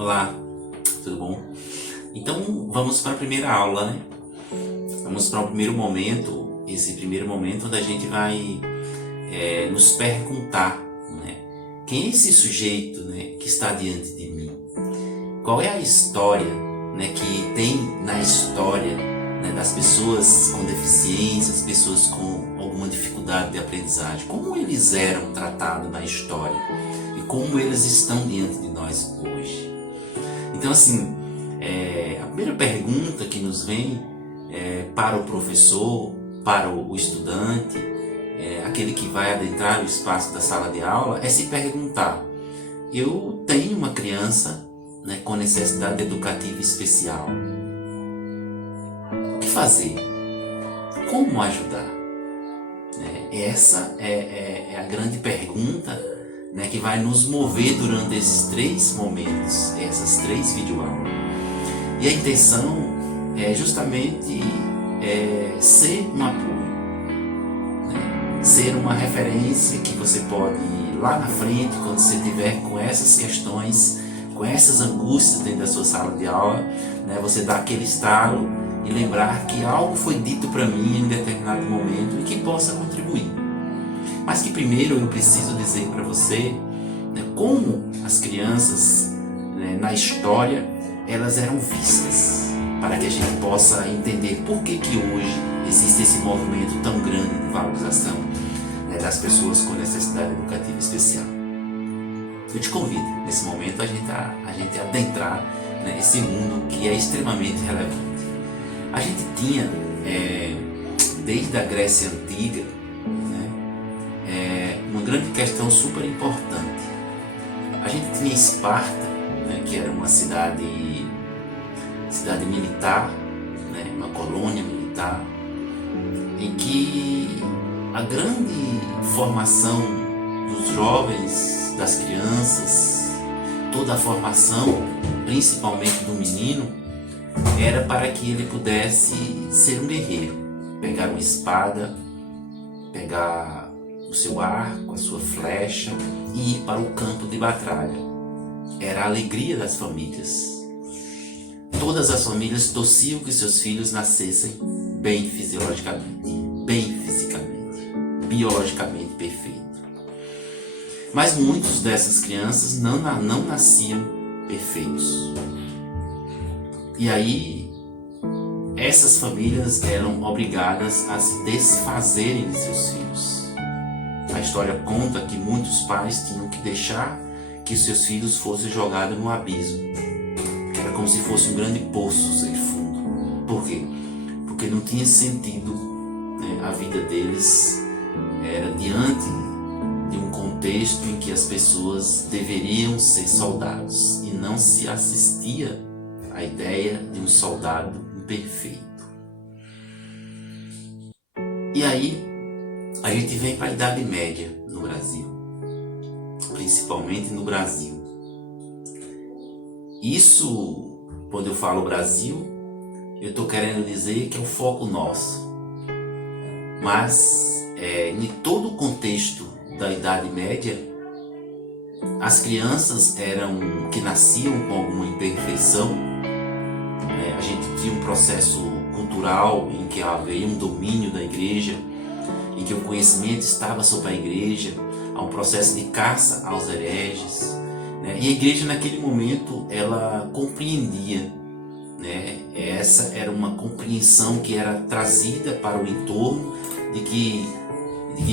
Olá, tudo bom? Então vamos para a primeira aula, né? Vamos para o primeiro momento, esse primeiro momento onde a gente vai nos perguntar, né? Quem é esse sujeito, né, que está diante de mim? Qual é a história, né, que tem na história, né, das pessoas com deficiência, as pessoas com alguma dificuldade de aprendizagem? Como eles eram tratados na história e como eles estão diante de nós hoje? Então, assim, a primeira pergunta que nos vem para o professor, para o estudante, aquele que vai adentrar o espaço da sala de aula, é se perguntar: eu tenho uma criança, né, com necessidade educativa especial. O que fazer? Como ajudar? Essa é a grande pergunta, né, que vai nos mover durante esses 3 momentos, essas 3 videoaulas. E a intenção é justamente ser um apoio, né? Ser uma referência que você pode ir lá na frente, quando você estiver com essas questões, com essas angústias dentro da sua sala de aula, né, você dar aquele estalo e lembrar que algo foi dito para mim em determinado momento e que possa contribuir. Mas que primeiro eu preciso dizer para você, né, como as crianças, né, na história elas eram vistas, para que a gente possa entender por que hoje existe esse movimento tão grande de valorização, né, das pessoas com necessidade educativa especial. Eu te convido nesse momento a gente adentrar, né, esse mundo que é extremamente relevante. A gente tinha, desde a Grécia Antiga, uma grande questão super importante. A gente tinha Esparta, né, que era uma cidade militar, né, uma colônia militar, em que a grande formação dos jovens, das crianças, toda a formação, principalmente do menino, era para que ele pudesse ser um guerreiro, pegar uma espada, pegar o seu arco, a sua flecha e ir para o campo de batalha. Era a alegria das famílias. Todas as famílias torciam que seus filhos nascessem bem fisiologicamente, bem fisicamente, biologicamente perfeito. Mas muitas dessas crianças não nasciam perfeitos. E aí, essas famílias eram obrigadas a se desfazerem de seus filhos. A história conta que muitos pais tinham que deixar que seus filhos fossem jogados no abismo, que era como se fosse um grande poço sem fundo. Por quê? Porque não tinha sentido, né? A vida deles era diante de um contexto em que as pessoas deveriam ser soldados e não se assistia à ideia de um soldado imperfeito. E aí a gente vem para a Idade Média no Brasil, principalmente no Brasil. Isso, quando eu falo Brasil, eu estou querendo dizer que é o foco nosso. Mas em todo o contexto da Idade Média, as crianças que nasciam com alguma imperfeição, a gente tinha um processo cultural em que havia um domínio da igreja, em que o conhecimento estava sobre a igreja, há um processo de caça aos hereges, né? E a igreja naquele momento ela compreendia, né? Essa era uma compreensão que era trazida para o entorno de que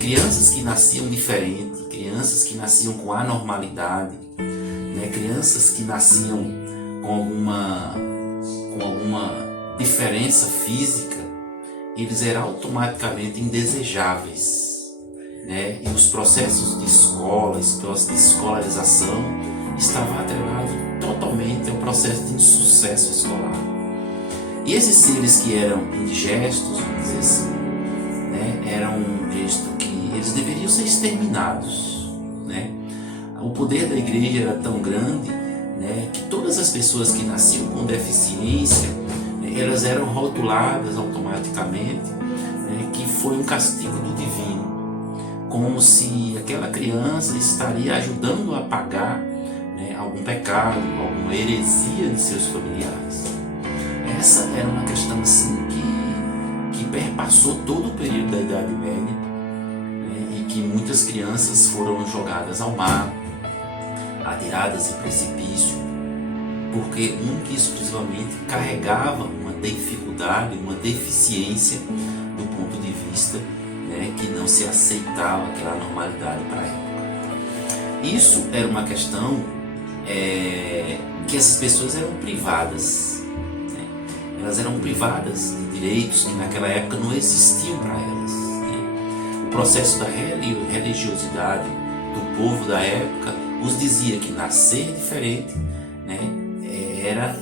crianças que nasciam diferente, crianças que nasciam com anormalidade, né? Crianças que nasciam com alguma diferença física, eles eram automaticamente indesejáveis, né? E os processos de escola, de escolarização, estavam atrelados totalmente ao processo de insucesso escolar. E esses seres que eram indigestos, vamos dizer assim, né, eram visto que eles deveriam ser exterminados, né? O poder da igreja era tão grande, né, que todas as pessoas que nasciam com deficiência, elas eram rotuladas automaticamente, né, que foi um castigo do divino, como se aquela criança estaria ajudando a pagar, né, algum pecado, alguma heresia de seus familiares. Essa era uma questão assim que perpassou todo o período da Idade Média, né, e que muitas crianças foram jogadas ao mar, atiradas em precipício, porque única e exclusivamente carregava uma dificuldade, uma deficiência do ponto de vista, né, que não se aceitava aquela normalidade para a época. Isso era uma questão que essas pessoas eram privadas, né? Elas eram privadas de direitos que naquela época não existiam para elas, né? O processo da religiosidade do povo da época os dizia que nascer diferente, né, era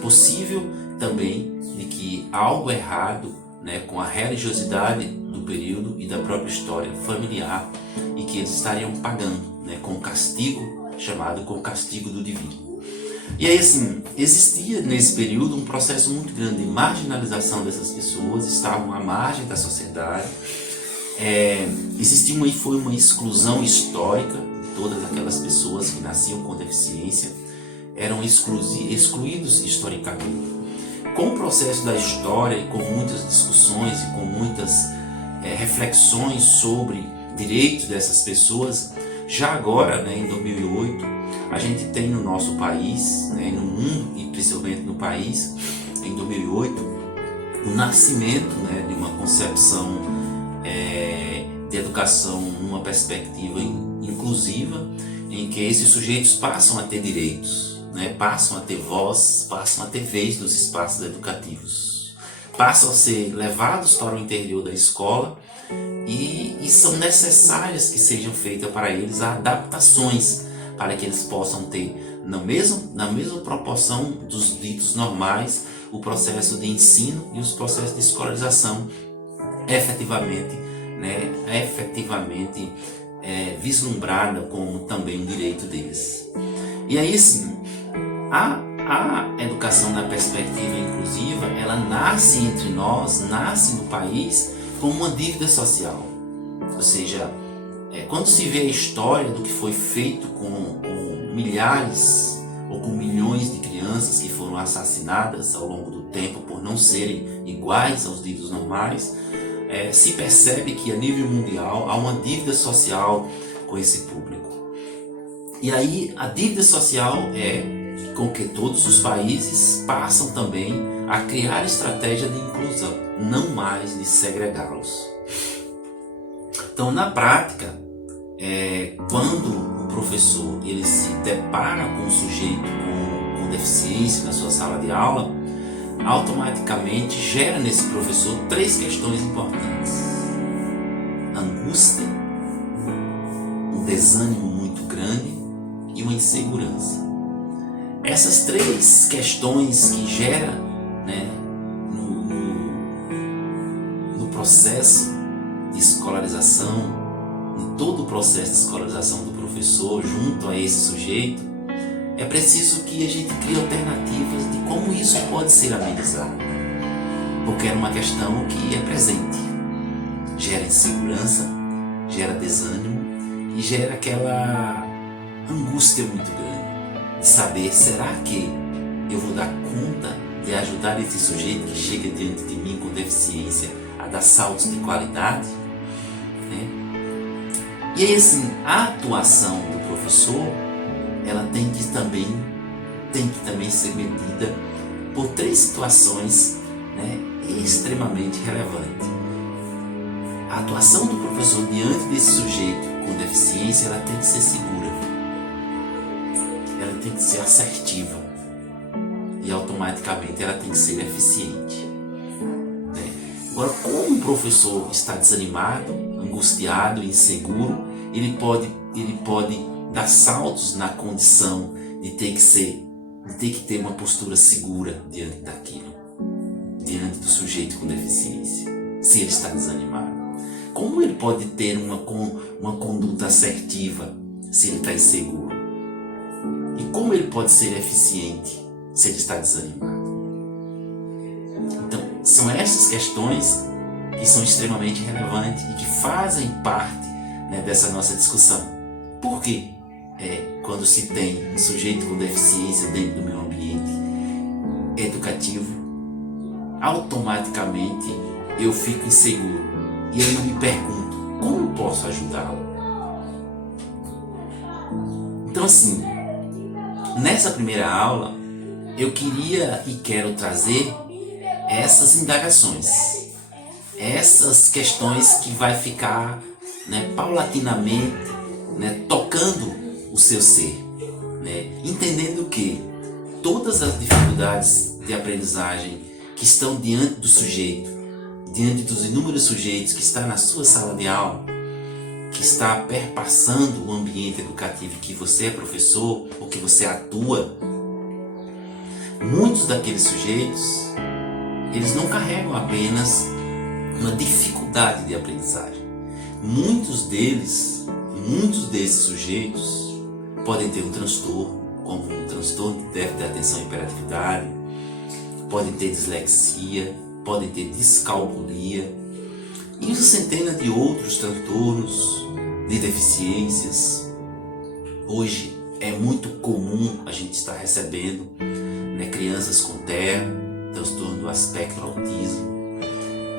possível também de que algo errado, né, com a religiosidade do período e da própria história familiar, e que eles estariam pagando, né, com o castigo chamado com o castigo do divino. E aí assim, existia nesse período um processo muito grande de marginalização dessas pessoas, estavam à margem da sociedade, existia foi uma exclusão histórica de todas aquelas pessoas que nasciam com deficiência, eram excluídos historicamente. Com o processo da história e com muitas discussões e com muitas reflexões sobre direitos dessas pessoas, já agora, né, em 2008, a gente tem no nosso país, né, no mundo e principalmente no país, em 2008, o nascimento, né, de uma concepção de educação numa perspectiva inclusiva, em que esses sujeitos passam a ter direitos, né, passam a ter voz, passam a ter vez nos espaços educativos, passam a ser levados para o interior da escola e são necessárias que sejam feitas para eles adaptações para que eles possam ter na mesma proporção dos ditos normais o processo de ensino e os processos de escolarização efetivamente vislumbrada como também um direito deles. E aí sim, a educação na perspectiva inclusiva, ela nasce entre nós, nasce no país como uma dívida social. Ou seja, quando se vê a história do que foi feito com milhares ou com milhões de crianças que foram assassinadas ao longo do tempo por não serem iguais aos ditos normais, se percebe que a nível mundial há uma dívida social com esse público. E aí a dívida social é com que todos os países passam também a criar estratégia de inclusão, não mais de segregá-los. Então, na prática, quando o professor ele se depara com um sujeito com deficiência na sua sala de aula, automaticamente gera nesse professor 3 questões importantes: angústia, um desânimo muito grande e uma insegurança. Essas 3 questões que gera, né, no processo de escolarização, em todo o processo de escolarização do professor junto a esse sujeito, é preciso que a gente crie alternativas de como isso pode ser amenizado, porque é uma questão que é presente, gera insegurança, gera desânimo e gera aquela angústia muito grande de saber, será que eu vou dar conta de ajudar esse sujeito que chega diante de mim com deficiência a dar saltos de qualidade? E aí assim, a atuação do professor, ela tem que também ser medida por 3 situações, né, extremamente relevantes. A atuação do professor diante desse sujeito com deficiência, ela tem que ser segura, ela tem que ser assertiva e automaticamente ela tem que ser eficiente. Agora, como o professor está desanimado, angustiado, inseguro, ele pode dar saltos na condição de ter que ter uma postura segura diante daquilo, diante do sujeito com deficiência, se ele está desanimado. Como ele pode ter uma conduta assertiva se ele está inseguro? E como ele pode ser eficiente se ele está desanimado? Então, são essas questões que são extremamente relevantes e que fazem parte, né, dessa nossa discussão. Por quê? quando se tem um sujeito com deficiência dentro do meu ambiente educativo, automaticamente eu fico inseguro e eu me pergunto, como eu posso ajudá-lo? Então assim, nessa primeira aula eu queria e quero trazer essas indagações, essas questões que vai ficar, paulatinamente, tocando o seu ser, entendendo que todas as dificuldades de aprendizagem que estão diante do sujeito, diante dos inúmeros sujeitos que está na sua sala de aula, que está perpassando o ambiente educativo que você é professor ou que você atua, muitos daqueles sujeitos, eles não carregam apenas uma dificuldade de aprendizagem. Muitos desses sujeitos podem ter um transtorno, como um transtorno de déficit de atenção e hiperatividade, podem ter dislexia, podem ter descalculia e centenas de outros transtornos de deficiências. Hoje é muito comum a gente estar recebendo crianças com TEA, transtorno do aspecto autismo.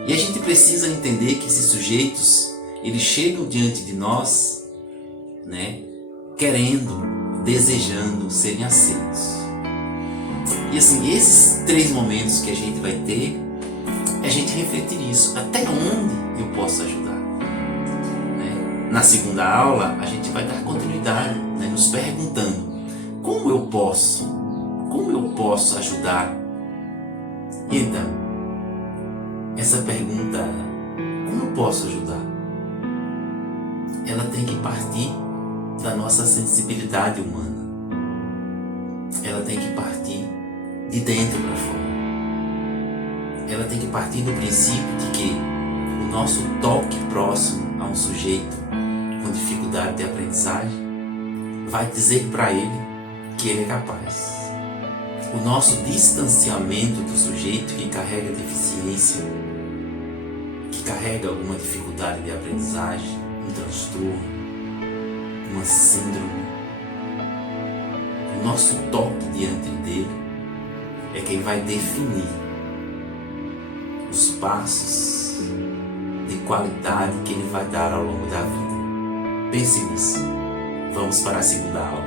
E a gente precisa entender que esses sujeitos, eles chegam diante de nós, querendo, desejando serem aceitos. E assim, esses 3 momentos que a gente vai ter, é a gente refletir isso, até onde eu posso ajudar. Na segunda aula, a gente vai dar continuidade, nos perguntando, como eu posso ajudar? E então, essa pergunta, como eu posso ajudar? Ela tem que partir da nossa sensibilidade humana. Ela tem que partir de dentro para fora. Ela tem que partir do princípio de que o nosso toque próximo a um sujeito com dificuldade de aprendizagem vai dizer para ele que ele é capaz. O nosso distanciamento do sujeito que carrega deficiência, que carrega alguma dificuldade de aprendizagem, um transtorno, uma síndrome, o nosso toque diante dele é quem vai definir os passos de qualidade que ele vai dar ao longo da vida. Pense nisso. Vamos para a segunda aula.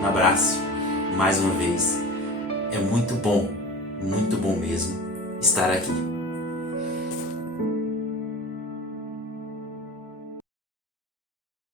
Um abraço, mais uma vez. É muito bom mesmo estar aqui.